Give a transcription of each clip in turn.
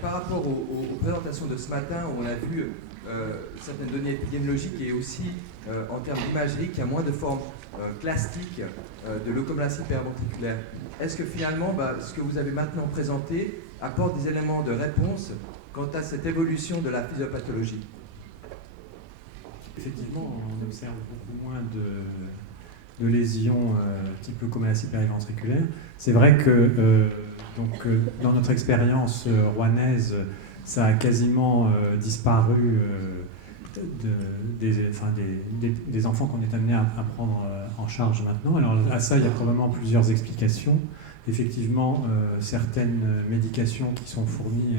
par rapport aux présentations de ce matin, où on a vu certaines données épidémiologiques et aussi en termes d'imagerie qu'il y a moins de formes classiques de leucomalacie périventriculaire. Est-ce que finalement, ce que vous avez maintenant présenté apporte des éléments de réponse quant à cette évolution de la physiopathologie? Effectivement, on observe beaucoup moins de lésions type leucomalacie périventriculaire. C'est vrai que dans notre expérience rouennaise, ça a quasiment disparu des enfants qu'on est amené à prendre en charge maintenant. Alors à ça, il y a probablement plusieurs explications. Effectivement, certaines médications qui sont fournies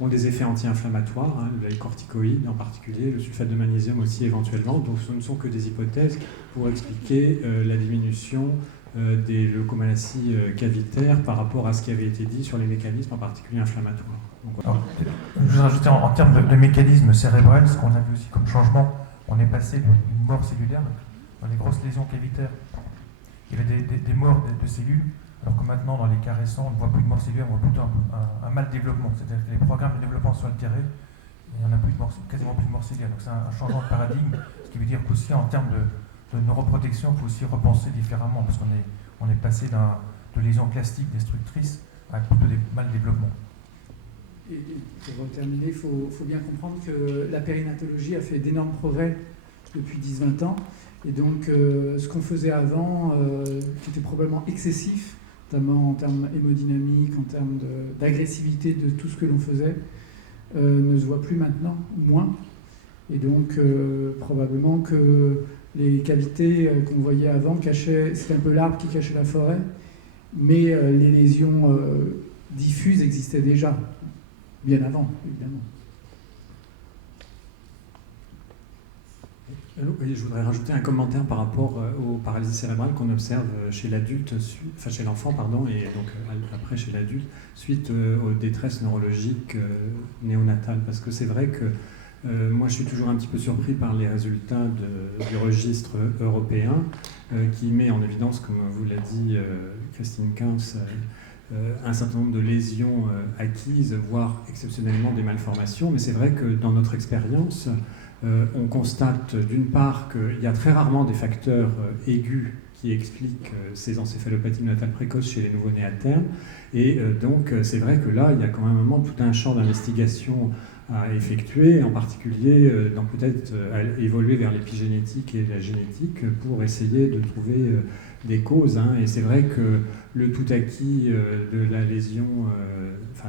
ont des effets anti-inflammatoires, les corticoïdes en particulier, le sulfate de magnésium aussi éventuellement. Donc ce ne sont que des hypothèses pour expliquer la diminution des leucomalacies cavitaires par rapport à ce qui avait été dit sur les mécanismes en particulier inflammatoires. Donc, voilà. Alors, je vais rajouter en termes de mécanisme cérébral, ce qu'on a vu aussi comme changement, on est passé d'une mort cellulaire, dans les grosses lésions cavitaires, il y avait des morts de cellules, alors que maintenant, dans les cas récents, on ne voit plus de mort cellulaire, on voit plutôt un mal développement. C'est-à-dire que les programmes de développement sont altérés, et il n'y en a plus quasiment plus de mort cellulaire. Donc c'est un changement de paradigme, ce qui veut dire qu'aussi en termes de neuroprotection, il faut aussi repenser différemment, parce qu'on est passé de lésions classiques destructrices à plutôt des mal développement. Et pour terminer, il faut bien comprendre que la périnatologie a fait d'énormes progrès depuis 10-20 ans. Et donc, ce qu'on faisait avant, qui était probablement excessif, notamment en termes hémodynamiques, en termes d'agressivité de tout ce que l'on faisait, ne se voit plus maintenant, ou moins. Et donc, probablement que les cavités qu'on voyait avant cachaient, c'était un peu l'arbre qui cachait la forêt, mais les lésions diffuses existaient déjà, bien avant, évidemment. Oui, je voudrais rajouter un commentaire par rapport aux paralysies cérébrales qu'on observe chez l'adulte, enfin chez l'enfant, pardon, et donc après chez l'adulte, suite aux détresses neurologiques néonatales. Parce que c'est vrai que moi je suis toujours un petit peu surpris par les résultats du registre européen qui met en évidence, comme vous l'a dit Christine Kunz, un certain nombre de lésions acquises, voire exceptionnellement des malformations. Mais c'est vrai que dans notre expérience, on constate d'une part qu'il y a très rarement des facteurs aigus qui expliquent ces encéphalopathies néonatales précoces chez les nouveau-nés à terme. Et donc c'est vrai que là, il y a quand même vraiment tout un champ d'investigation à effectuer, en particulier dans peut-être évoluer vers l'épigénétique et la génétique pour essayer de trouver des causes. Et c'est vrai que le tout acquis de la lésion,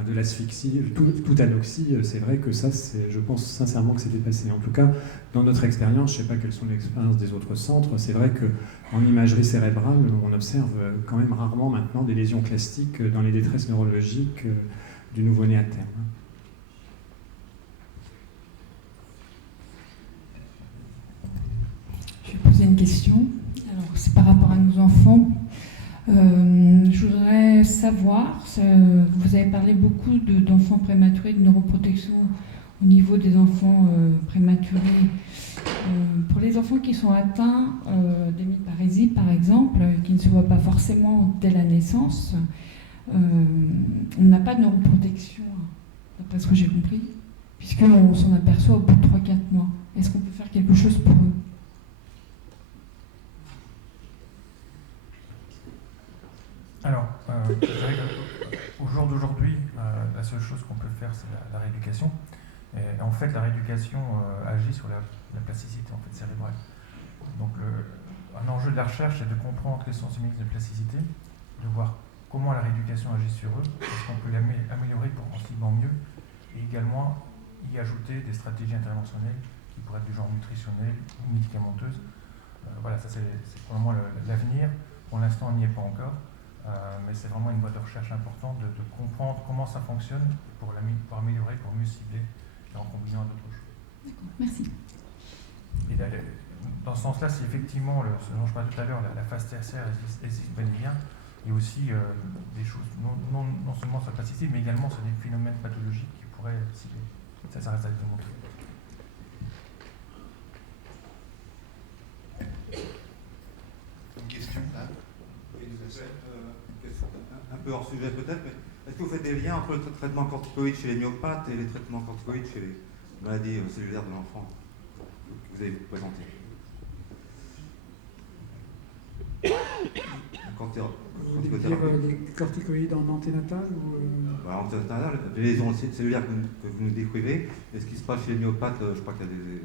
de l'asphyxie, toute anoxie, c'est vrai que ça, je pense sincèrement que c'est dépassé. En tout cas, dans notre expérience, je ne sais pas quelles sont les expériences des autres centres, c'est vrai qu'en imagerie cérébrale, on observe quand même rarement maintenant des lésions classiques dans les détresses neurologiques du nouveau-né à terme. Je vais poser une question. Alors, c'est par rapport à nos enfants. Je voudrais savoir, vous avez parlé beaucoup d'enfants prématurés, de neuroprotection au niveau des enfants prématurés. Pour les enfants qui sont atteints d'hémiparésie, par exemple, qui ne se voient pas forcément dès la naissance, on n'a pas de neuroprotection, d'après ce que j'ai compris, puisqu'on s'en aperçoit au bout de 3-4 mois. Est-ce qu'on peut faire quelque chose pour eux ? Alors, au jour d'aujourd'hui, la seule chose qu'on peut faire, c'est la rééducation. Et en fait, la rééducation agit sur la plasticité cérébrale. Donc, un enjeu de la recherche est de comprendre quels sont ces mécanismes de plasticité, de voir comment la rééducation agit sur eux, est-ce qu'on peut l'améliorer pour sensiblement mieux, et également y ajouter des stratégies interventionnelles qui pourraient être du genre nutritionnel ou médicamenteuses. Voilà, ça c'est probablement l'avenir. Pour l'instant, on n'y est pas encore. Mais c'est vraiment une voie de recherche importante de comprendre comment ça fonctionne pour améliorer, pour mieux cibler et en combinant à d'autres choses. D'accord, merci. Et là, dans ce sens-là, c'est effectivement ce dont je parlais tout à l'heure, la phase tertiaire et bien. Il y a aussi des choses, non seulement sur la plasticité, mais également sur des phénomènes pathologiques qui pourraient cibler. Ça reste à démontrer. Une question là. Un peu hors sujet peut-être, mais Est-ce que vous faites des liens entre le traitement corticoïde chez les myopathes et les traitements corticoïdes chez les maladies cellulaires de l'enfant que vous avez présenté? Vous voulez dire les corticoïdes en anténatal ou En anténatal, les lésions cellulaires que vous nous décrivez, et ce qui se passe chez les myopathes, je crois qu'il y a des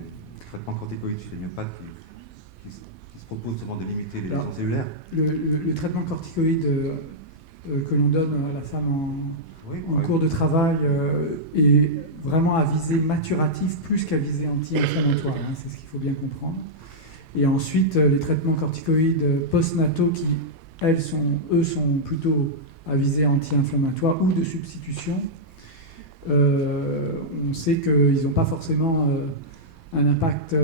traitements corticoïdes chez les myopathes qui se proposent souvent de limiter les lésions cellulaires. Le traitement corticoïde que l'on donne à la femme en cours de travail est vraiment à visée maturative plus qu'à visée anti-inflammatoire, hein, c'est ce qu'il faut bien comprendre. Et ensuite, les traitements corticoïdes post-nataux qui, eux, sont plutôt à visée anti-inflammatoire ou de substitution. On sait qu'ils n'ont pas forcément un impact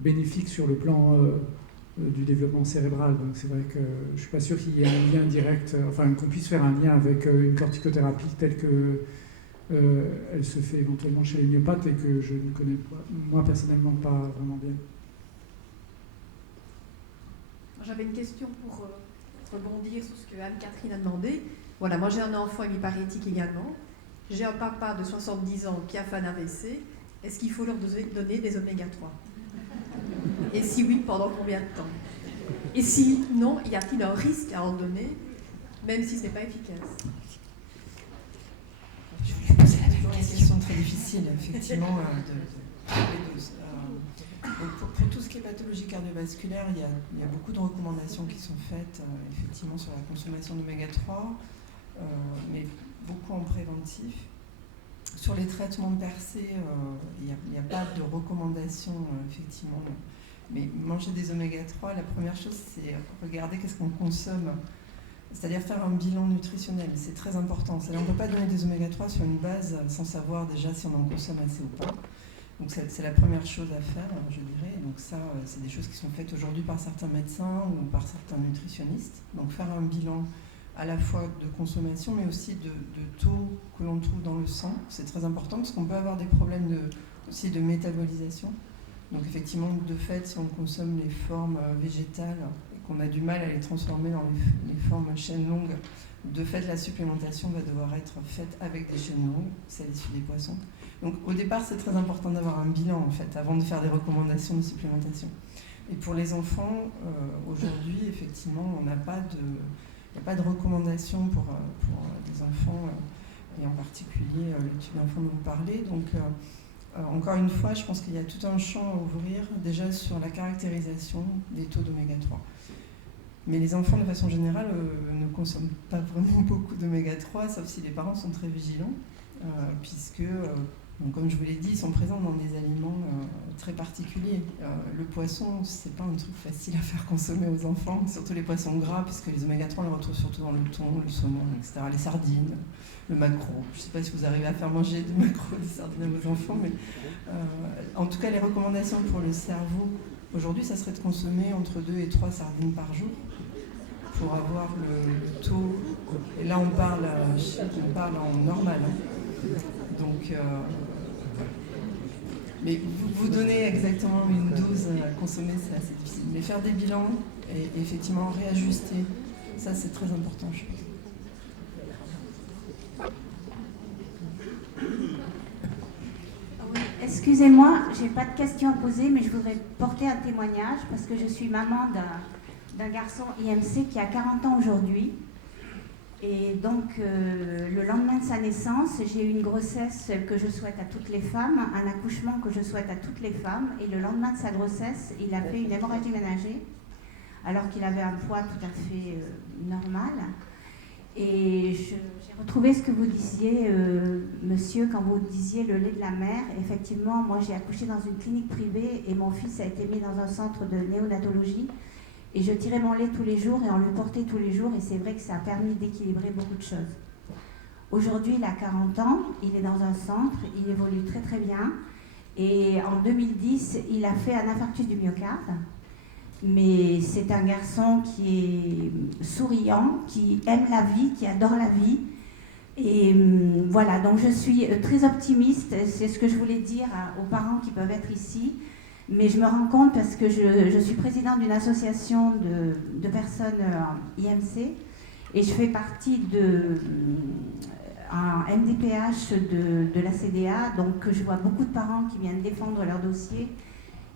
bénéfique sur le plan du développement cérébral. Donc c'est vrai que je ne suis pas sûr qu'il y ait un lien direct, enfin qu'on puisse faire un lien avec une corticothérapie telle que elle se fait éventuellement chez les myopathes et que je ne connais pas, moi personnellement pas vraiment bien. J'avais une question pour rebondir sur ce que Anne-Catherine a demandé. Voilà, moi j'ai un enfant hémiparétique également. J'ai un papa de 70 ans qui a fait un AVC. Est-ce qu'il faut leur donner des oméga 3 ? Et si oui, pendant combien de temps ? Et si non, y a-t-il un risque à en donner, même si ce n'est pas efficace ? Je voulais poser la même question très difficile, effectivement, de doses. Pour tout ce qui est pathologie cardiovasculaire, il y a beaucoup de recommandations qui sont faites effectivement sur la consommation d'oméga 3, mais beaucoup en préventif. Sur les traitements per se, il n'y a pas de recommandations effectivement. Mais manger des oméga 3, la première chose, c'est regarder qu'est-ce qu'on consomme. C'est-à-dire faire un bilan nutritionnel, c'est très important. C'est-à-dire on ne peut pas donner des oméga 3 sur une base sans savoir déjà si on en consomme assez ou pas. Donc c'est la première chose à faire, je dirais. Donc ça, c'est des choses qui sont faites aujourd'hui par certains médecins ou par certains nutritionnistes. Donc faire un bilan à la fois de consommation, mais aussi de taux que l'on trouve dans le sang. C'est très important parce qu'on peut avoir des problèmes aussi de métabolisation. Donc effectivement, de fait, si on consomme les formes végétales et qu'on a du mal à les transformer dans les formes chaînes longues, de fait, la supplémentation va devoir être faite avec des chaînes longues, celle issue des poissons. Donc au départ, c'est très important d'avoir un bilan, en fait, avant de faire des recommandations de supplémentation. Et pour les enfants, aujourd'hui, effectivement, il n'y a pas de recommandation pour les enfants, et en particulier le type d'enfant dont vous parlez. Donc, encore une fois, je pense qu'il y a tout un champ à ouvrir, déjà sur la caractérisation des taux d'oméga 3. Mais les enfants, de façon générale, ne consomment pas vraiment beaucoup d'oméga 3, sauf si les parents sont très vigilants, puisque, donc, comme je vous l'ai dit, ils sont présents dans des aliments très particuliers. Le poisson, c'est pas un truc facile à faire consommer aux enfants, surtout les poissons gras, puisque les oméga 3, on les retrouve surtout dans le thon, le saumon, etc., les sardines, le maquereau. Je ne sais pas si vous arrivez à faire manger du maquereau, des sardines à vos enfants, mais en tout cas, les recommandations pour le cerveau, aujourd'hui, ça serait de consommer entre 2 et 3 sardines par jour pour avoir le taux. Et là, on parle en normal. Hein. Donc, mais vous donner exactement une dose à consommer, c'est assez difficile. Mais faire des bilans et effectivement réajuster, ça c'est très important, je pense. Oui, excusez-moi, je n'ai pas de questions à poser, mais je voudrais porter un témoignage parce que je suis maman d'un garçon IMC qui a 40 ans aujourd'hui. Et donc, le lendemain de sa naissance, j'ai eu une grossesse que je souhaite à toutes les femmes, un accouchement que je souhaite à toutes les femmes. Et le lendemain de sa grossesse, il a fait une hémorragie ménagée, alors qu'il avait un poids tout à fait normal. Et j'ai retrouvé ce que vous disiez, monsieur, quand vous disiez le lait de la mère. Effectivement, moi, j'ai accouché dans une clinique privée et mon fils a été mis dans un centre de néonatologie. Et je tirais mon lait tous les jours et on le portait tous les jours et c'est vrai que ça a permis d'équilibrer beaucoup de choses. Aujourd'hui, il a 40 ans, il est dans un centre, il évolue très très bien. Et en 2010, il a fait un infarctus du myocarde. Mais c'est un garçon qui est souriant, qui aime la vie, qui adore la vie. Et voilà, donc je suis très optimiste, c'est ce que je voulais dire aux parents qui peuvent être ici. Mais je me rends compte parce que je suis présidente d'une association de personnes IMC Et je fais partie un MDPH de la CDA, donc je vois beaucoup de parents qui viennent défendre leur dossier.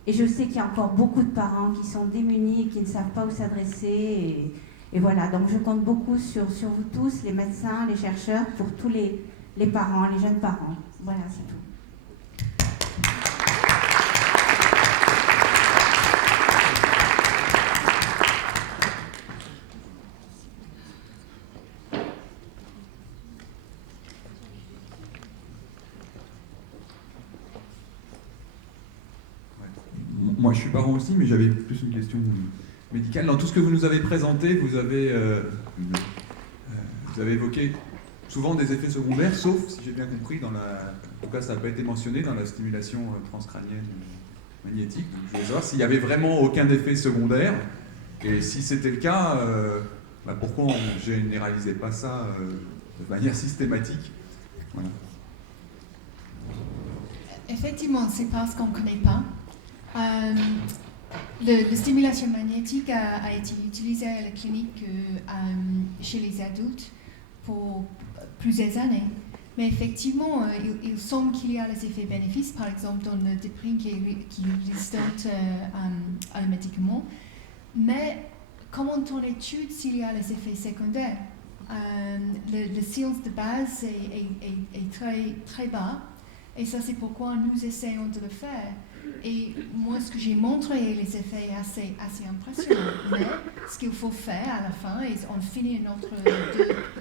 Et je sais qu'il y a encore beaucoup de parents qui sont démunis, qui ne savent pas où s'adresser. Et voilà, donc je compte beaucoup sur vous tous, les médecins, les chercheurs, pour tous les parents, les jeunes parents. Voilà, c'est tout. Moi, je suis parent aussi, mais j'avais plus une question médicale. Dans tout ce que vous nous avez présenté, vous avez évoqué souvent des effets secondaires, sauf, si j'ai bien compris, en tout cas, ça n'a pas été mentionné dans la stimulation transcrânienne magnétique. Donc, je voulais savoir s'il n'y avait vraiment aucun effet secondaire, et si c'était le cas, pourquoi on ne généralisait pas ça de manière systématique. Voilà. Effectivement, c'est parce qu'on ne connaît pas. La stimulation magnétique a été utilisée à la clinique chez les adultes pour plusieurs années. Mais effectivement, il semble qu'il y a les effets bénéfices, par exemple dans le déprime qui est résistante à le médicament. Mais comment on étudie s'il y a les effets secondaires? La science de base est très, très bas. Et ça, c'est pourquoi nous essayons de le faire. Et moi, ce que j'ai montré, les effets assez impressionnants. Mais ce qu'il faut faire à la fin, et on finit notre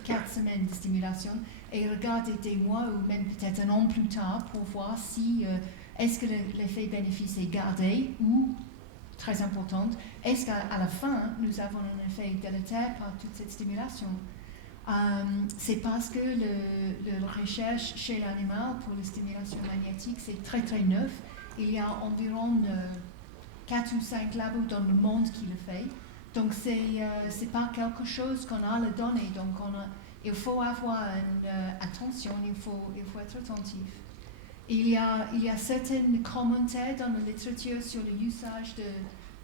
4 semaines de stimulation et regarder des mois ou même peut-être un an plus tard pour voir si est-ce que l'effet bénéfice est gardé ou, très important, est-ce qu'à la fin, nous avons un effet délétère par toute cette stimulation. C'est parce que la recherche chez l'animal pour la stimulation magnétique, c'est très très neuf. Il y a environ 4 ou 5 labos dans le monde qui le fait. Donc c'est pas quelque chose qu'on a le donné. Donc il faut avoir une attention, il faut être attentif. Il y a certains commentaires dans la littérature sur l'usage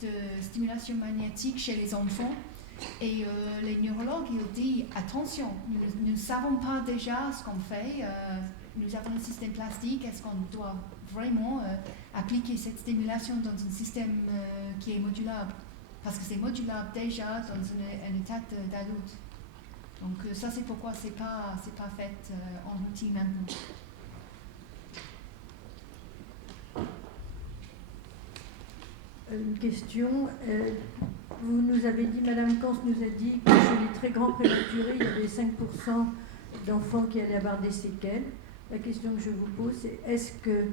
de stimulation magnétique chez les enfants. Et les neurologues, ils disent attention, nous ne savons pas déjà ce qu'on fait. Nous avons un système plastique, est-ce qu'on doit vraiment appliquer cette stimulation dans un système qui est modulable? Parce que c'est modulable déjà dans un état d'adulte. Donc ça, c'est pourquoi c'est pas fait en routine maintenant. Une question. Vous nous avez dit, Madame Kans nous a dit que chez les très grands prématurés, il y avait 5% d'enfants qui allaient avoir des séquelles. La question que je vous pose, c'est est-ce que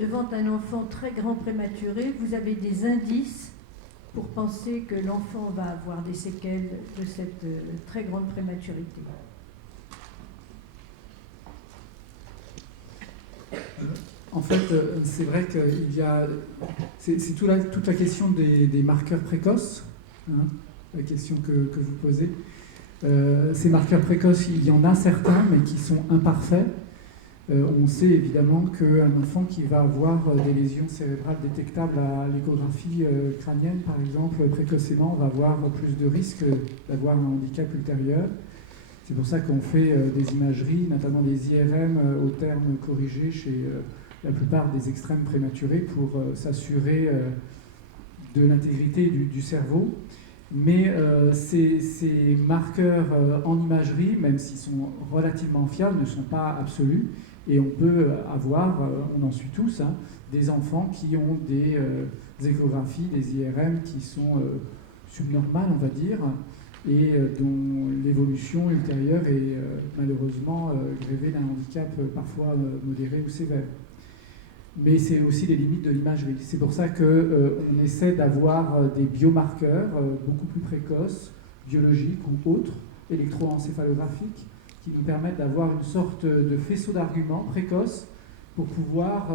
devant un enfant très grand prématuré, vous avez des indices pour penser que l'enfant va avoir des séquelles de cette très grande prématurité? En fait, c'est vrai qu'il y a... C'est toute la question des marqueurs précoces, hein, la question que vous posez. Ces marqueurs précoces, il y en a certains, mais qui sont imparfaits. On sait évidemment qu'un enfant qui va avoir des lésions cérébrales détectables à l'échographie crânienne, par exemple, précocement, va avoir plus de risques d'avoir un handicap ultérieur. C'est pour ça qu'on fait des imageries, notamment des IRM au terme corrigé chez la plupart des extrêmes prématurés pour s'assurer de l'intégrité du cerveau. Mais ces marqueurs en imagerie, même s'ils sont relativement fiables, ne sont pas absolus. Et on peut avoir, on en suit tous, hein, des enfants qui ont des échographies, des IRM qui sont subnormales, on va dire, et dont l'évolution ultérieure est malheureusement grévée d'un handicap parfois modéré ou sévère. Mais c'est aussi les limites de l'imagerie. C'est pour ça qu'on essaie d'avoir des biomarqueurs beaucoup plus précoces, biologiques ou autres, électroencéphalographiques, qui nous permettent d'avoir une sorte de faisceau d'arguments précoce pour pouvoir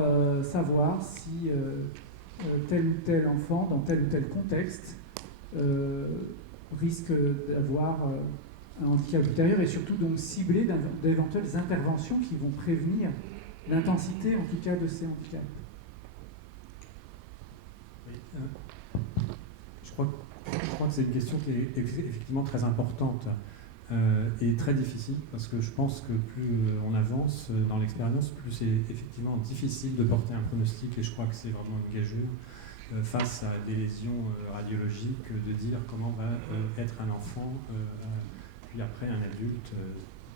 savoir si tel ou tel enfant, dans tel ou tel contexte, risque d'avoir un handicap ultérieur et surtout donc cibler d'éventuelles interventions qui vont prévenir l'intensité, en tout cas, de ces handicaps. Oui, je crois que c'est une question qui est effectivement très importante. est très difficile parce que je pense que plus on avance dans l'expérience, plus c'est effectivement difficile de porter un pronostic, et je crois que c'est vraiment une gageure face à des lésions radiologiques, de dire comment va être un enfant, puis après un adulte.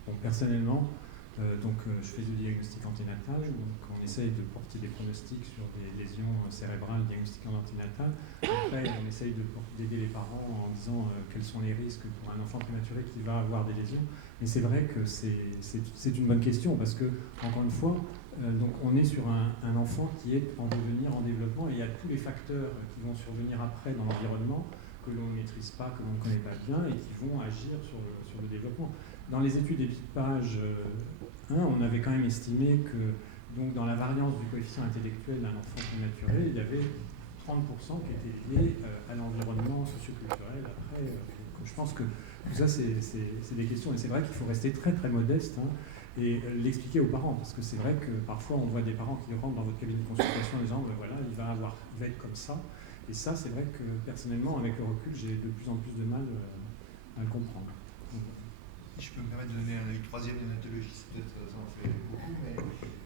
Bon, personnellement, je fais du diagnostic anténatal, donc on essaye de porter des pronostics sur des lésions cérébrales diagnostiquées en anténatal. Après, on essaye d'aider les parents en disant quels sont les risques pour un enfant prématuré qui va avoir des lésions. Mais c'est vrai que c'est une bonne question parce que, encore une fois, donc on est sur un enfant qui est en devenir, en développement, et il y a tous les facteurs qui vont survenir après dans l'environnement que l'on ne maîtrise pas, que l'on ne connaît pas bien et qui vont agir sur le développement. Dans les études d'équipage 1, on avait quand même estimé que donc, dans la variance du coefficient intellectuel d'un enfant prématuré, il y avait 30% qui étaient liés à l'environnement socioculturel. Après, je pense que tout ça, c'est des questions, et c'est vrai qu'il faut rester très très modeste et l'expliquer aux parents, parce que c'est vrai que parfois on voit des parents qui rentrent dans votre cabinet de consultation en disant voilà, il va être comme ça, et ça c'est vrai que personnellement avec le recul j'ai de plus en plus de mal à le comprendre. Si je peux me permettre de donner un avis troisième néonatologiste, peut-être ça en fait beaucoup, mais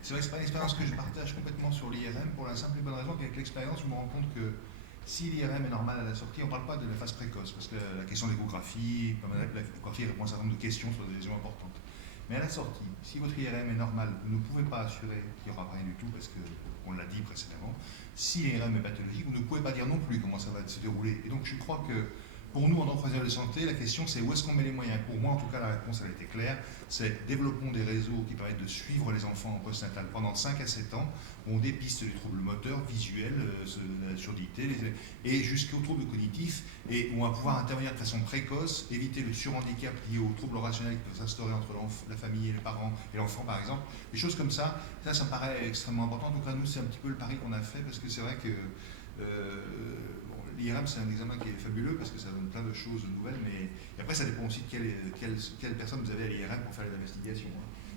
c'est vrai que c'est pas une expérience que je partage complètement sur l'IRM pour la simple et bonne raison qu'avec l'expérience je me rends compte que si l'IRM est normal à la sortie, on ne parle pas de la phase précoce, parce que la question de l'échographie, l'échographie répond à un certain nombre de questions sur des lésions importantes. Mais à la sortie, si votre IRM est normal, vous ne pouvez pas assurer qu'il n'y aura rien du tout, parce qu'on l'a dit précédemment. Si l'IRM est pathologique, vous ne pouvez pas dire non plus comment ça va se dérouler. Et donc je crois que pour nous, en tant que professionnels de santé, la question c'est où est-ce qu'on met les moyens. Pour moi, en tout cas, la réponse elle a été claire. C'est développons des réseaux qui permettent de suivre les enfants en postnatal pendant 5 à 7 ans. On dépiste les troubles moteurs, visuels, la surdité, et jusqu'aux troubles cognitifs, et on va pouvoir intervenir de façon précoce, éviter le surhandicap lié aux troubles rationnels qui peuvent s'instaurer entre la famille et les parents et l'enfant, par exemple. Des choses comme ça, ça me paraît extrêmement important. En tout cas, nous, c'est un petit peu le pari qu'on a fait, parce que c'est vrai que l'IRM, c'est un examen qui est fabuleux parce que ça donne plein de choses nouvelles, mais et après, ça dépend aussi de quelle personne vous avez à l'IRM pour faire les investigations.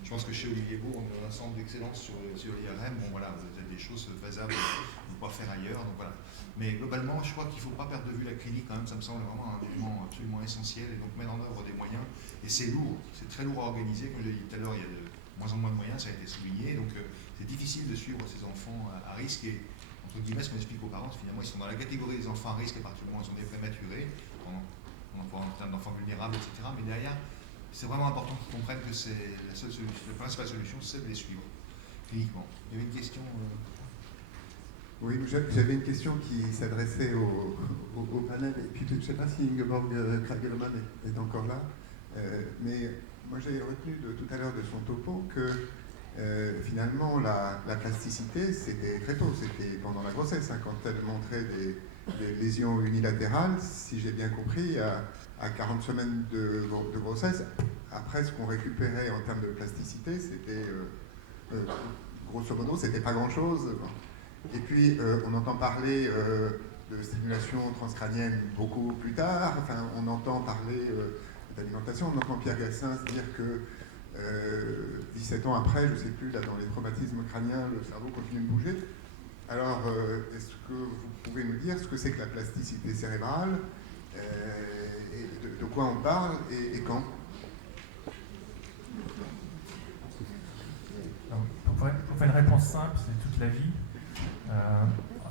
Je pense que chez Olivier Beau, on est dans un centre d'excellence sur l'IRM. Bon, voilà, vous avez des choses faisables qu'on ne peut pas faire ailleurs. Donc, voilà. Mais globalement, je crois qu'il ne faut pas perdre de vue la clinique quand même. Ça me semble vraiment un élément absolument essentiel. Et donc, mettre en œuvre des moyens. Et c'est lourd, c'est très lourd à organiser. Comme je l'ai dit tout à l'heure, il y a de moins en moins de moyens, ça a été souligné. Donc, c'est difficile de suivre ces enfants à risque. Et entre guillemets, ce qu'on explique aux parents, finalement, ils sont dans la catégorie des enfants à risque à partir du moment où ils sont des prématurés, en termes d'enfants vulnérables, etc. Mais derrière, c'est vraiment important qu'ils comprennent que c'est la seule solution, la principale solution, c'est de les suivre cliniquement. Il y avait une question Oui, j'avais une question qui s'adressait au panel, et puis je ne sais pas si Ingeborg Kragelman est encore là, mais moi j'ai retenu tout à l'heure de son topo que finalement la plasticité c'était très tôt, c'était pendant la grossesse, quand elle montrait des lésions unilatérales, si j'ai bien compris, à 40 semaines de grossesse. Après, ce qu'on récupérait en termes de plasticité, c'était grosso modo, c'était pas grand-chose. Et puis, on entend parler de stimulation transcrânienne beaucoup plus tard. Enfin, on entend parler d'alimentation. On entend Pierre Gassens dire que 17 ans après, je ne sais plus, là, dans les traumatismes crâniens, le cerveau continue de bouger. Alors, est-ce que vous pouvez nous dire ce que c'est que la plasticité cérébrale, et de quoi on parle et quand? Pour faire une réponse simple, c'est toute la vie,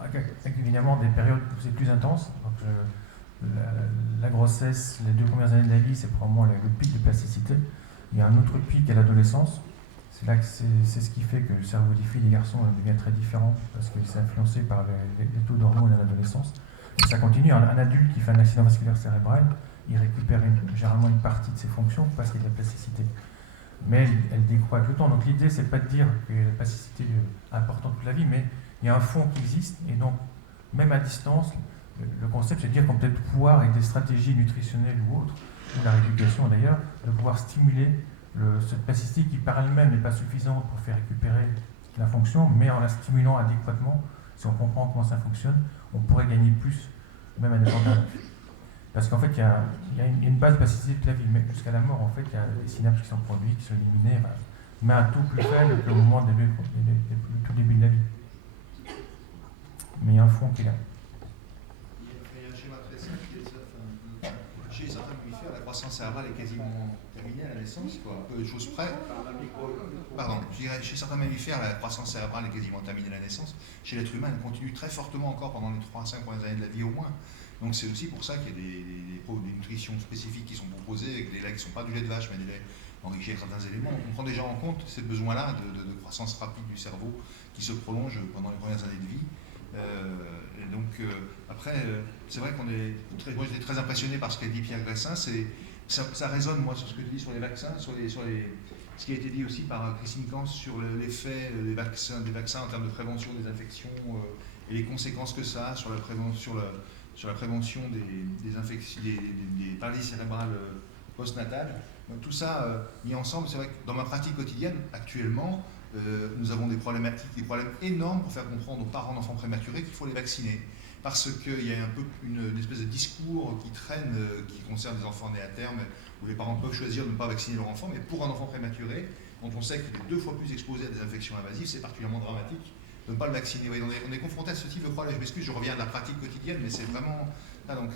avec évidemment des périodes où c'est plus intense. Donc, la grossesse, les 2 premières années de la vie, c'est probablement le pic de plasticité. Il y a un autre pic à l'adolescence. C'est là que c'est ce qui fait que le cerveau des filles et des garçons devient très différent, parce que c'est influencé par les taux d'hormones à l'adolescence. Et ça continue. Un adulte qui fait un accident vasculaire cérébral, il récupère généralement une partie de ses fonctions parce qu'il y a de la plasticité. Mais elle décroît avec le temps. Donc l'idée, c'est pas de dire que la plasticité est importante toute la vie, mais il y a un fond qui existe. Et donc, même à distance, le concept, c'est de dire qu'on peut peut-être pouvoir, avec des stratégies nutritionnelles ou autres, ou la rééducation d'ailleurs, de pouvoir stimuler cette plasticité qui par elle-même n'est pas suffisante pour faire récupérer la fonction, mais en la stimulant adéquatement, si on comprend comment ça fonctionne, on pourrait gagner plus, même indépendamment. Parce qu'en fait, il y a une base de plasticité toute la vie, mais jusqu'à la mort, en fait, il y a des synapses qui sont produites, qui sont éliminées, mais à un taux plus faible que au moment du tout début de la vie. Mais il y a un fond qui est là. Il y a un schéma très simple qui est ça. Chez certains mammifères, faire, la croissance cérébrale est quasiment terminée à la naissance, quoi. Peu de choses près. Pardon, je dirais, chez certains mammifères, la croissance cérébrale est quasiment terminée à la naissance. Chez l'être humain, elle continue très fortement encore pendant les 3 à 5 premières années de la vie au moins. Donc c'est aussi pour ça qu'il y a des nutritions spécifiques qui sont proposées, avec des laits qui ne sont pas du lait de vache, mais des laits enrichis avec certains éléments. Donc on prend déjà en compte ces besoins-là de croissance rapide du cerveau qui se prolonge pendant les premières années de vie. Et donc après, c'est vrai moi j'étais très impressionné par ce qu'a dit Pierre Gressin. Ça résonne moi sur ce que tu dis sur les vaccins, ce qui a été dit aussi par Christine Kans sur l'effet des vaccins en termes de prévention des infections et les conséquences que ça a sur la prévention des infections, des paralysies cérébrales postnatales. Donc tout ça mis ensemble, c'est vrai que dans ma pratique quotidienne, actuellement, nous avons des problèmes énormes pour faire comprendre aux parents d'enfants prématurés qu'il faut les vacciner. Parce qu'il y a un peu une espèce de discours qui traîne, qui concerne des enfants nés à terme, où les parents peuvent choisir de ne pas vacciner leur enfant, mais pour un enfant prématuré, dont on sait qu'il est 2 fois plus exposé à des infections invasives, c'est particulièrement dramatique de ne pas le vacciner. Oui, on est confronté à ce type de problème. Je m'excuse, je reviens de la pratique quotidienne, mais c'est vraiment... donc,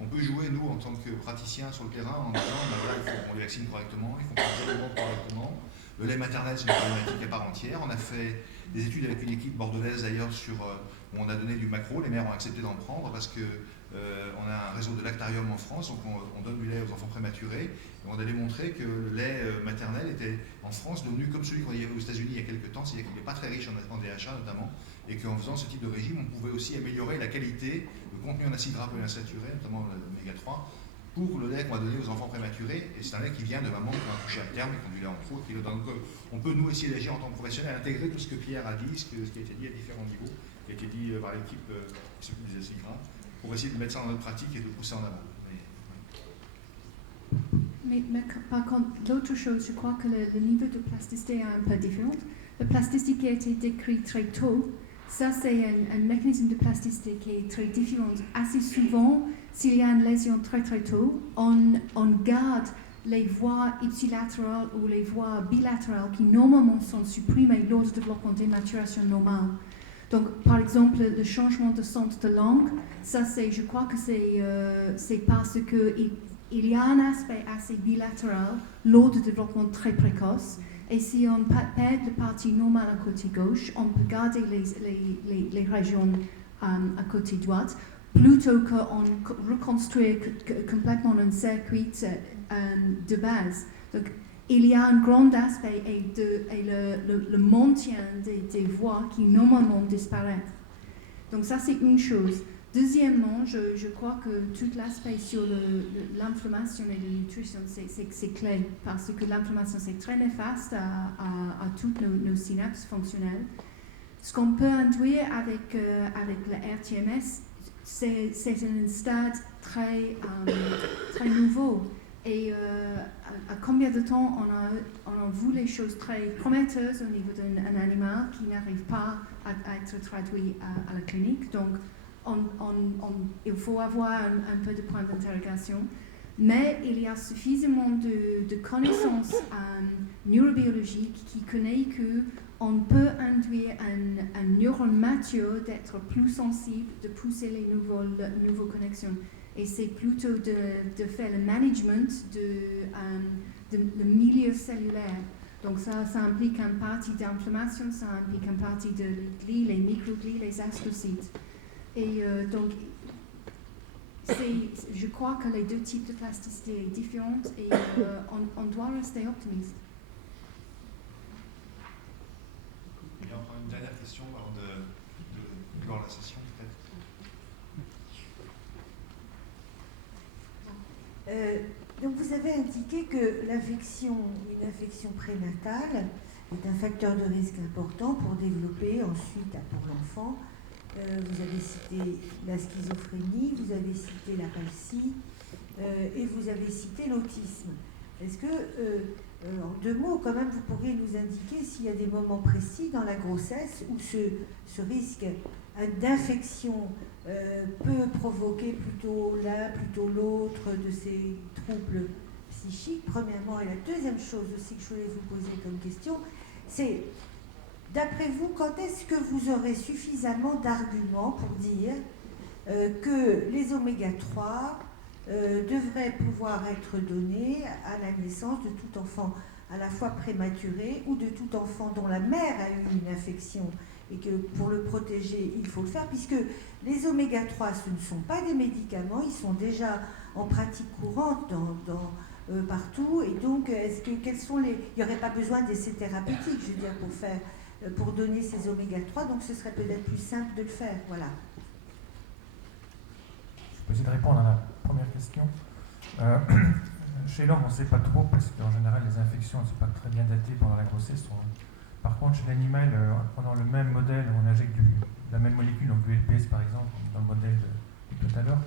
on peut jouer, nous, en tant que praticiens sur le terrain, en disant, voilà, il faut qu'on les vaccine correctement, il faut qu'on les vaccine correctement. Le lait maternel, c'est une problématique à part entière. On a fait des études avec une équipe bordelaise, d'ailleurs, où on a donné du macro. Les mères ont accepté d'en prendre parce que on a un réseau de lactarium en France, donc on donne du lait aux enfants prématurés. Et on a démontré que le lait maternel était, en France, devenu comme celui qu'on y avait aux États-Unis il y a quelques temps, c'est-à-dire qu'il n'est pas très riche en DHA notamment, et qu'en faisant ce type de régime, on pouvait aussi améliorer la qualité, le contenu en acides gras polyinsaturés, notamment l'oméga 3, pour le lait qu'on va donner aux enfants prématurés. Et c'est un lait qui vient de mamans qui ont accouché à terme et qui ont du lait en trop. Donc on peut, nous, essayer d'agir en tant que professionnels, intégrer tout ce que Pierre a dit, ce qui a été dit à différents niveaux, qui a été dit par l'équipe qui s'occupe des acides gras, pour essayer de mettre ça dans notre pratique et de pousser en avant. Mais par contre, l'autre chose, je crois que le niveau de plasticité est un peu différent. La plasticité qui a été décrite très tôt, ça c'est un mécanisme de plasticité qui est très différent. Assez souvent, s'il y a une lésion très très tôt, on garde les voies ipsilatérales ou les voies bilatérales qui normalement sont supprimées lors du développement des maturations normales. Donc, par exemple, le changement de centre de langue, ça je crois que c'est parce qu'il y a un aspect assez bilatéral lors du développement très précoce. Et si on perd la partie normale à côté gauche, on peut garder les régions à côté droite, plutôt qu'on reconstruit complètement un circuit de base. Donc, il y a un grand aspect et le maintien des voies qui normalement disparaissent. Donc ça, c'est une chose. Deuxièmement, je crois que tout l'aspect sur l'inflammation et la nutrition, c'est clé, parce que l'inflammation, c'est très néfaste à toutes nos synapses fonctionnelles. Ce qu'on peut induire avec la RTMS, c'est un stade très nouveau. Et à combien de temps on a vu les choses très prometteuses au niveau d'un animal qui n'arrive pas à être traduit à la clinique. Donc, il faut avoir un peu de point d'interrogation. Mais il y a suffisamment de connaissances neurobiologiques qui connaissent qu'on peut induire un neurone mature d'être plus sensible, de pousser les nouvelles connexions. Et c'est plutôt de faire le management le milieu cellulaire. Donc ça implique une partie d'inflammation, ça implique une partie de glis, les microglies, les astrocytes. Et donc, je crois que les deux types de plasticité sont différents et on doit rester optimiste. Il y a encore une dernière question avant de clore la session, peut-être. Donc vous avez indiqué que une infection prénatale est un facteur de risque important pour développer ensuite pour l'enfant. Vous avez cité la schizophrénie, vous avez cité la palsy et vous avez cité l'autisme. Est-ce que, en 2 mots, quand même, vous pourriez nous indiquer s'il y a des moments précis dans la grossesse où ce risque d'infection peut provoquer plutôt l'un, plutôt l'autre de ces troubles psychiques, premièrement. Et la deuxième chose aussi que je voulais vous poser comme question, c'est, d'après vous, quand est-ce que vous aurez suffisamment d'arguments pour dire que les oméga 3 devrait pouvoir être donné à la naissance de tout enfant à la fois prématuré ou de tout enfant dont la mère a eu une infection et que pour le protéger, il faut le faire, puisque les oméga 3, ce ne sont pas des médicaments, ils sont déjà en pratique courante partout, et donc quels sont il n'y aurait pas besoin d'essais thérapeutiques, je veux dire, pour donner ces oméga 3, donc ce serait peut-être plus simple de le faire, voilà. Je peux essayer de répondre à la première question. Chez l'homme, on ne sait pas trop, parce qu'en général, les infections ne sont pas très bien datées pendant la grossesse. Par contre, chez l'animal, en prenant le même modèle, on injecte la même molécule, donc du LPS par exemple, dans le modèle de tout à l'heure.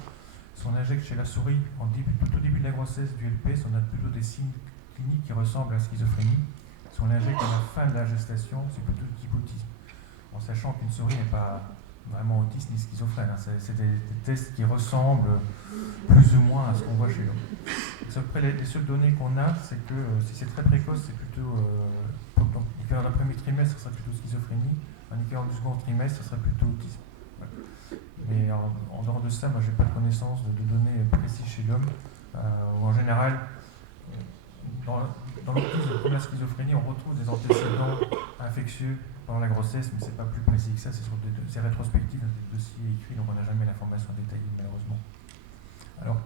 Si on injecte chez la souris, tout au début de la grossesse du LPS, on a plutôt des signes cliniques qui ressemblent à la schizophrénie. Si on l'injecte à la fin de la gestation, c'est plutôt du type autisme. En sachant qu'une souris n'est pas vraiment autiste ni schizophrène. Hein. C'est des tests qui ressemblent plus ou moins à ce qu'on voit chez l'homme. Après, les seules données qu'on a, c'est que si c'est très précoce, c'est plutôt donc, l'équivalent d'un premier trimestre, ce serait plutôt schizophrénie. Un équivalent du second trimestre, ce serait plutôt autisme. Voilà. Mais en dehors de ça, moi, j'ai pas de connaissance de données précises chez l'homme. En général, dans l'autisme comme la schizophrénie, on retrouve des antécédents infectieux pendant la grossesse, mais c'est pas plus précis que ça. C'est rétrospectif dans des dossiers écrits, donc on n'a jamais l'information détaillée, malheureusement. Alors,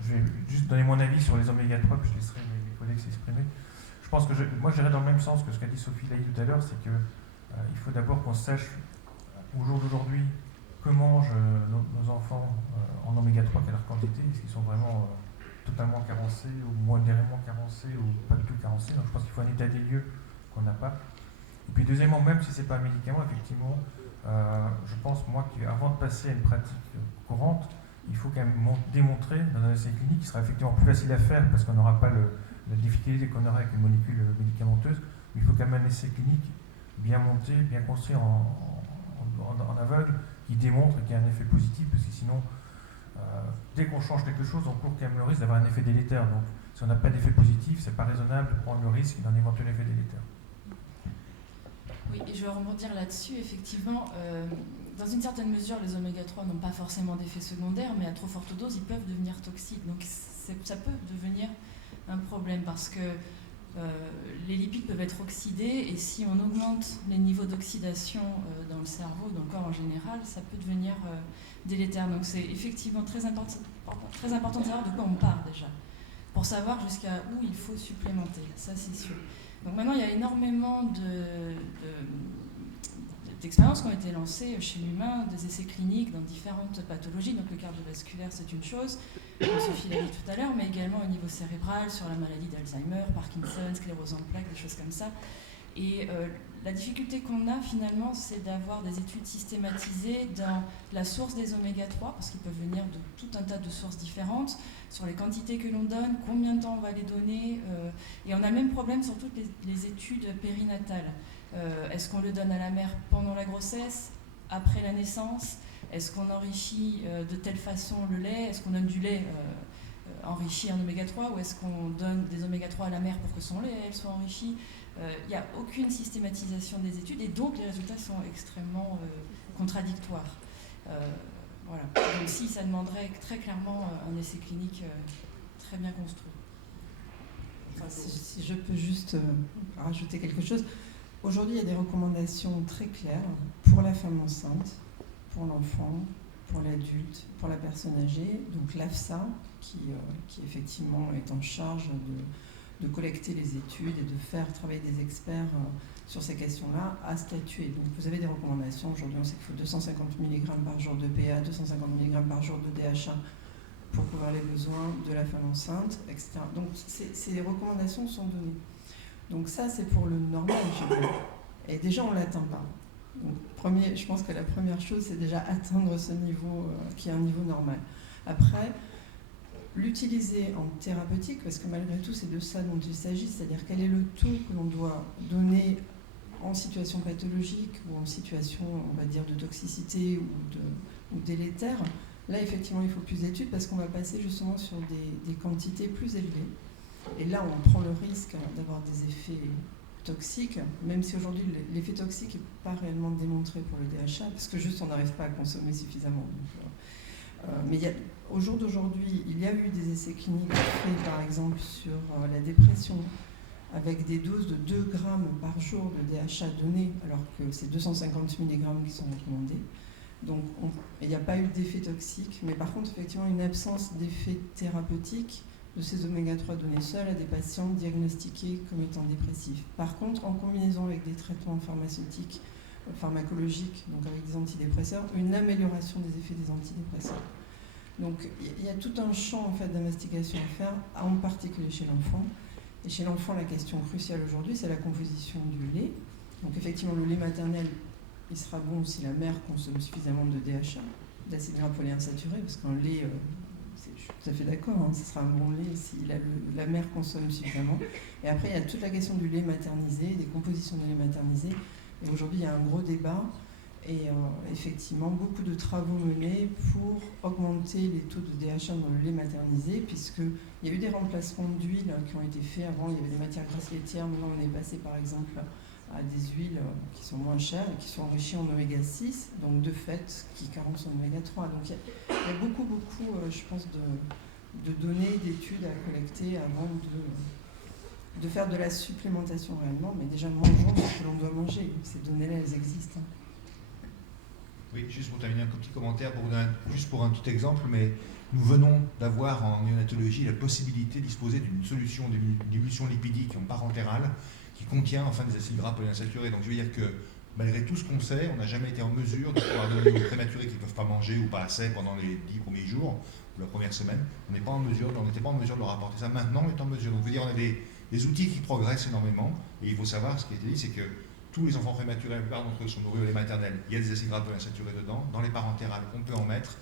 je vais juste donner mon avis sur les oméga 3, puis je laisserai mes collègues s'exprimer. Je pense que moi j'irai dans le même sens que ce qu'a dit Sophie Laï tout à l'heure, c'est qu'il faut d'abord qu'on sache au jour d'aujourd'hui que mangent nos enfants en oméga 3, quelle leur quantité, est-ce qu'ils sont vraiment totalement carencés ou modérément carencés ou pas du tout carencés. Donc je pense qu'il faut un état des lieux qu'on n'a pas. Et puis deuxièmement, même si ce n'est pas un médicament, effectivement, je pense moi qu'avant de passer à une pratique courante, il faut quand même démontrer dans un essai clinique, qui sera effectivement plus facile à faire parce qu'on n'aura pas la difficulté qu'on aurait avec une molécule médicamenteuse, mais il faut quand même un essai clinique bien monté, bien construit en aveugle, qui démontre qu'il y a un effet positif, parce que sinon, dès qu'on change quelque chose, on court quand même le risque d'avoir un effet délétère. Donc, si on n'a pas d'effet positif, c'est pas raisonnable de prendre le risque d'un éventuel effet délétère. Oui, et je vais rebondir là-dessus. Effectivement, dans une certaine mesure, les oméga 3 n'ont pas forcément d'effet secondaire, mais à trop forte dose, ils peuvent devenir toxiques. Donc ça peut devenir un problème parce que les lipides peuvent être oxydés et si on augmente les niveaux d'oxydation dans le cerveau, dans le corps en général, ça peut devenir délétère. Donc c'est effectivement très important de savoir de quoi on part déjà, pour savoir jusqu'à où il faut supplémenter, ça c'est sûr. Donc maintenant, il y a énormément d'expériences qui ont été lancées chez l'humain, des essais cliniques dans différentes pathologies. Donc le cardiovasculaire, c'est une chose, comme Sophie l'a dit tout à l'heure, mais également au niveau cérebral, sur la maladie d'Alzheimer, Parkinson, sclérose en plaques, des choses comme ça. Et la difficulté qu'on a finalement, c'est d'avoir des études systématisées dans la source des oméga 3, parce qu'ils peuvent venir de tout un tas de sources différentes, sur les quantités que l'on donne, combien de temps on va les donner, et on a le même problème sur toutes les études périnatales. Est-ce qu'on le donne à la mère pendant la grossesse, après la naissance? Est-ce qu'on enrichit de telle façon le lait? Est-ce qu'on donne du lait enrichi en oméga 3 ou est-ce qu'on donne des oméga 3 à la mère pour que son lait elle, soit enrichi? Il n'y a aucune systématisation des études et donc les résultats sont extrêmement contradictoires. Voilà. Donc si ça demanderait très clairement un essai clinique très bien construit. Enfin, si je peux juste rajouter quelque chose. Aujourd'hui, il y a des recommandations très claires pour la femme enceinte, pour l'enfant, pour l'adulte, pour la personne âgée. Donc l'AFSA, qui effectivement est en charge de collecter les études et de faire travailler des experts sur ces questions-là, a statué. Donc vous avez des recommandations. Aujourd'hui, on sait qu'il faut 250 mg par jour de PA, 250 mg par jour de DHA pour couvrir les besoins de la femme enceinte, etc. Donc ces recommandations sont données. Donc ça, c'est pour le normal. Et déjà, on ne l'atteint pas. Donc, je pense que la première chose, c'est déjà atteindre ce niveau qui est un niveau normal. Après, l'utiliser en thérapeutique, parce que malgré tout, c'est de ça dont il s'agit, c'est-à-dire quel est le taux que l'on doit donner en situation pathologique ou en situation, on va dire, de toxicité ou délétère. Là, effectivement, il faut plus d'études parce qu'on va passer justement sur des quantités plus élevées. Et là, on prend le risque d'avoir des effets toxiques, même si aujourd'hui l'effet toxique n'est pas réellement démontré pour le DHA, parce que juste on n'arrive pas à consommer suffisamment. Donc, Mais au jour d'aujourd'hui, il y a eu des essais cliniques faits par exemple sur la dépression avec des doses de 2 grammes par jour de DHA données, alors que c'est 250 mg qui sont recommandés. Donc il n'y a pas eu d'effet toxique, mais par contre effectivement une absence d'effet thérapeutique de ces oméga-3 donnés seuls à des patients diagnostiqués comme étant dépressifs. Par contre, en combinaison avec des traitements pharmaceutiques, pharmacologiques, donc avec des antidépresseurs, une amélioration des effets des antidépresseurs. Donc il y a tout un champ en fait, d'investigation à faire, en particulier chez l'enfant. Et chez l'enfant, la question cruciale aujourd'hui, c'est la composition du lait. Donc effectivement, le lait maternel, il sera bon si la mère consomme suffisamment de DHA, d'acide gras polyinsaturé, parce qu'un lait, je suis tout à fait d'accord, hein, ce sera un bon lait si la mère consomme suffisamment. Et après, il y a toute la question du lait maternisé, des compositions de lait maternisé. Et aujourd'hui, il y a un gros débat. Et effectivement, beaucoup de travaux menés pour augmenter les taux de DHA dans le lait maternisé, puisqu'il y a eu des remplacements d'huile qui ont été faits. Avant, il y avait des matières grasses laitières, maintenant on est passé par exemple à des huiles qui sont moins chères et qui sont enrichies en oméga 6, donc de fait, qui carencent en oméga 3. Donc il y a beaucoup, je pense, de données, d'études à collecter avant de faire de la supplémentation réellement, mais déjà mangeons ce que l'on doit manger. Ces données-là, elles existent. Oui, juste pour terminer, un petit commentaire, juste pour un petit exemple, mais nous venons d'avoir en néonatologie la possibilité de disposer d'une solution d'émulsion lipidique parentérale qui contient enfin des acides gras polyinsaturés. Donc je veux dire que malgré tout ce qu'on sait, on n'a jamais été en mesure de pouvoir donner aux prématurés qui ne peuvent pas manger ou pas assez pendant les 10 premiers jours ou la première semaine. On n'était pas en mesure de leur apporter ça. Maintenant, on est en mesure. Donc je veux dire, on a des outils qui progressent énormément. Et il faut savoir, ce qui a été dit, c'est que tous les enfants prématurés, la plupart d'entre eux sont nourris au lait maternel. Il y a des acides gras polyinsaturés dedans. Dans les parentérales, on peut en mettre.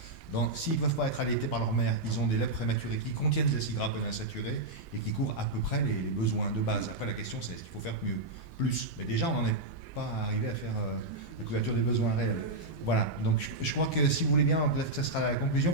S'ils ne peuvent pas être allaités par leur mère, ils ont des laits prématurés qui contiennent des acides gras polyinsaturés et qui couvrent à peu près les besoins de base. Après, la question, c'est est-ce qu'il faut faire mieux, plus. Mais déjà, on n'en est pas arrivé à faire la couverture des besoins réels. Voilà. Donc, je crois que si vous voulez bien, peut-être que ça sera la conclusion.